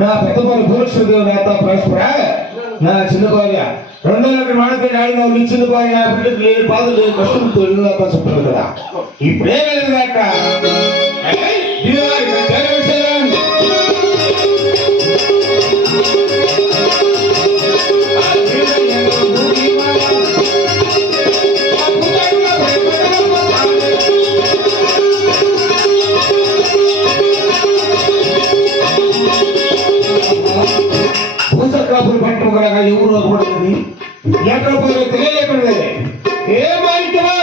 నా పెద్దపాలు భూలక్ష్మీదేవి నేత పరస్పర నా చిన్న భార్య 200 మాటకి నాడిన చిన్న భార్య నా బిడ్డకు లేని బాధలు లేని కష్టంతో ఇల్లు చెప్పారు కదా. ఇప్పుడే వెళ్ళదాక భూచక్రాపులు పట్టుకోగలగా ఎవరు పడుతుంది ఎక్కడ పోయో తెలియలేకుండా ఏమైతమా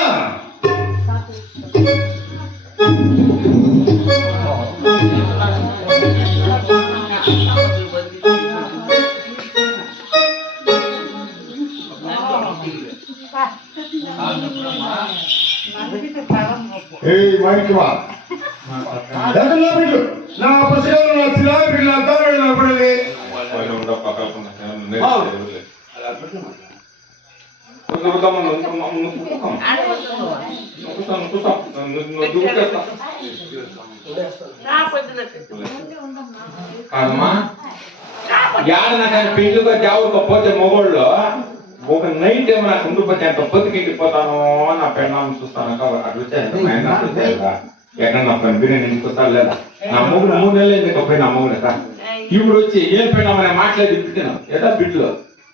నా పసిగలు నా చిలారి పిల్లలు అద్దాలు నా పడలే యాడన పెళ్లిగా జావుకోపోతే మొగోళ్ళు ఒక నైట్ ఏమో నాకు ఉండిపోతే ఎంత బతికిపోతాను నా పెళ్ళాన్ని చూస్తాను అటు వచ్చే ఎక్కడ నా ఫ్రెండ్ బిర్యానీ ఇంటికొస్తాను లేదా నా మొగుడు 3 నెలలు ఎందుకు పోయి నా మొగుడు ఇప్పుడు వచ్చి ఏం పోయినామని మాట్లాడి బిట్టినా ఏదా బిడ్లు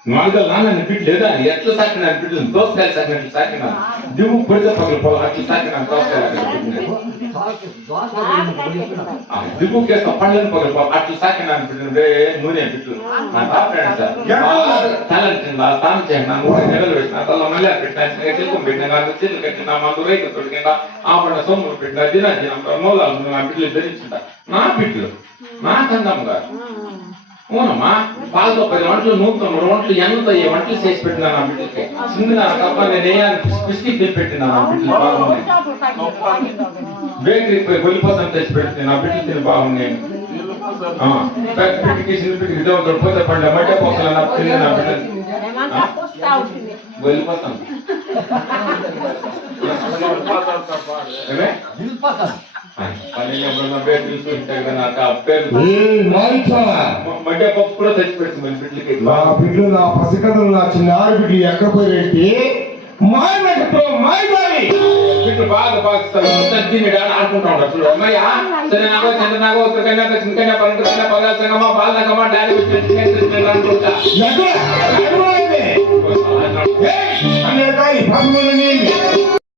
నాలుగు నాన్న బిడ్లు లేదా ఎట్లా సాకినా బిడ్డలు దోసకాయలు సాకినట్లు సాకినా దిగు పొడితే పక్కన పోవాలి అట్లా సాకినా దోసకాయలు దిగుకేస్తా పండ్లను పక్కన అట్లా సాకినా బిడ్డ నూనె బిడ్లు నా తలంటే స్నానం చేయండి 3 నెలలు పెట్టిన తల మళ్ళీ పెట్టిన పెట్టిన చేతులు కట్టిన మందు రైతు తొడిగిన ఆపణ సొమ్ములు పెట్టిన దిన మూలాలు నా బిడ్డలు ధరించుంటా నా బిడ్డలు నా కందమ్మ అవునమ్మా పాలతో 10 వంటలు 100 వంటలు ఎంత వంటలు చేసి పెట్టినా నా బిడ్డకి సింగిన కప్ప నేను బిస్కెట్ తెచ్చి పెట్టినా నా బిడ్డలు బాగున్నాయి బేకరీ పోయి గొల్లిపోసం తెచ్చి పెట్టిన నా బిడ్డలు తిని బాగున్నాయి బిడ్డకి చిన్న బిడ్డకి ఇదే పోతే పండు మధ్య పోసలు నా తిని నా బిడ్డలు గొల్లిపోతాం మధ్య పప్పు కూడా తెచ్చి పెడుతుంది బిడ్డలకి నా బిడ్డలు నా పసికథలు నా చిన్నారి బిడ్డలు ఎక్కడ పోయినట్టు బిడ్డలు బాగా ఆడుకుంటా ఉంటారు చూడు అమ్మయ్యా సరే నాగో చంద్రనాగో ఉత్తరకన్యా దక్షిణకన్యా పరంకన్యా పగాల సంగమా బాలనగమా డాలి అనుకుంటా ఎక్కడ